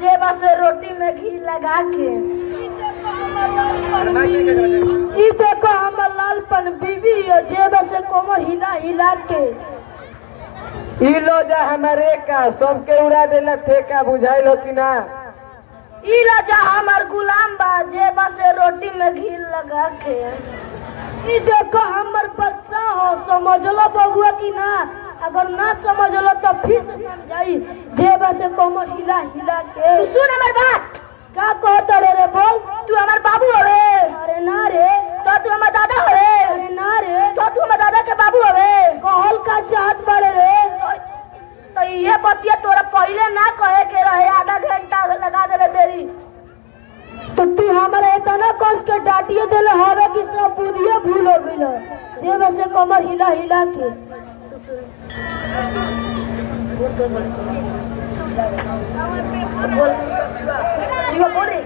जेबा से रोटी में घी लगा के। ई देखो हमर लालपन बीबी जेबा से कोमर हिला हिला के। ई लो जा हमारे का सबके उड़ा देला थे का बुझाइल हो कि ना। ई लो जा हमर गुलाम बा जेबा से रोटी में घी लगा के। ई देखो हमर बच्चा हो समझ लो बबुआ की ना, अगर ना समझ लो तो फिर से समझाई जेबा से कोमर हिला हिला के। तू सुन हमर बात का कहत रे बोल। तू हमर बाबू हवे। अरे ना रे। तो तू हमर दादा हवे। अरे ना रे। तो तू हमर दादा के बाबू हवे। कहल का चाहत बड़े रे। तो ये बतिया तोरा पहले ना कहे के रहे, आधा घंटा लगा देले देरी। तो तू हमारे इतना कस के डांटिए देले हवे कि सब बुधिया भूल हो गइल जेबा से कमर हिला हिला के। बोल जीवा बोले।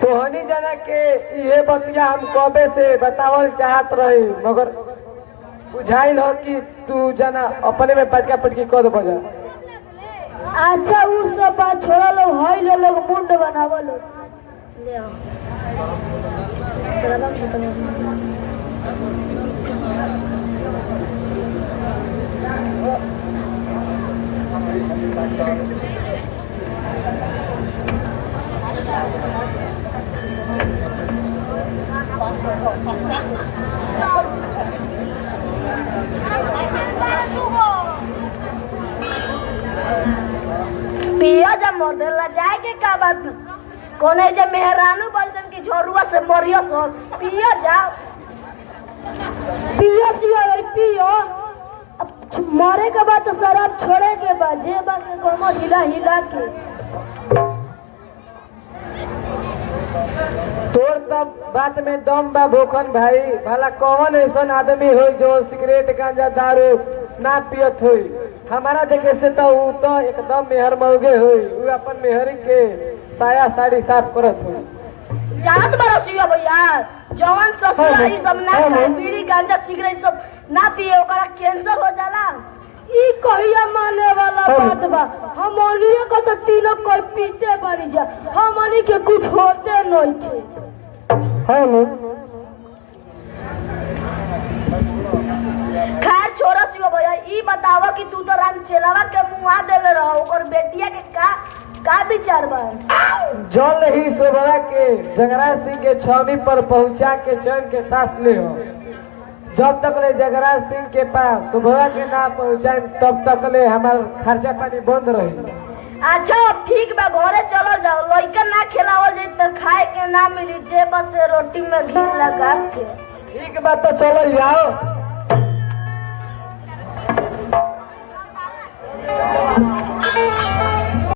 तोहनी जना के ये बतिया हम कबे से बतावल चाहत रही, मगर बुझाइल हो कि तू जना अपने में पटका पटकी कर दे बजा। अच्छा उ सब बात छोड़ा लो, हई लो लोग मुंड बनावो लो। ले आओ सलाम पिया जब मर्देला जाए के का बात कोने जब मेहरानू बलसन की झोरुआ से मरियो सो पिया जाओ। पिया सिया पियो अब मरे के बाद तो शराब छोड़े के बाद जेबा से कोमर हिला हिला के। तोर तब बात में दम बा भूखन भाई। भला कौन ऐसा आदमी हो जो सिगरेट गांजा दारू ना पियत हुई। हमारा देखे से तो ऊ तो एकदम मेहर मौगे हुई, ऊ अपन मेहरी के साया साड़ी साफ करत हुई। जानत बरसिया भैया जवान ससुरा ई सब ना खाए, बीड़ी गांजा सिगरेट सब ना पिए ओकरा कैंसर हो जाला। ई कहिया माने वाला बात बा। हमनिए को तो तीनों कोई पीते बनी जा, हमनी के कुछ होते नहीं थे। खैर छोरा सिवा भैया ई बतावा कि तू तो राम चेलावा के मुआ देले रहो, ओकर बेटिया के का विचार बा। जल ही शोभा के जगराज सिंह के छावनी पर पहुंचा के चैन के सांस ले हो। जब तक ले जगराज सिंह के पास सुबह के ना पहुंचाए तब तक ले हमार खर्चा पानी बंद रही। अच्छा अब ठीक बा घरे चलो जाओ, लइका ना खिलावल जाई त खाए के ना मिली जेबा से रोटी में घी लगा के। ठीक बात तो चलो जाओ।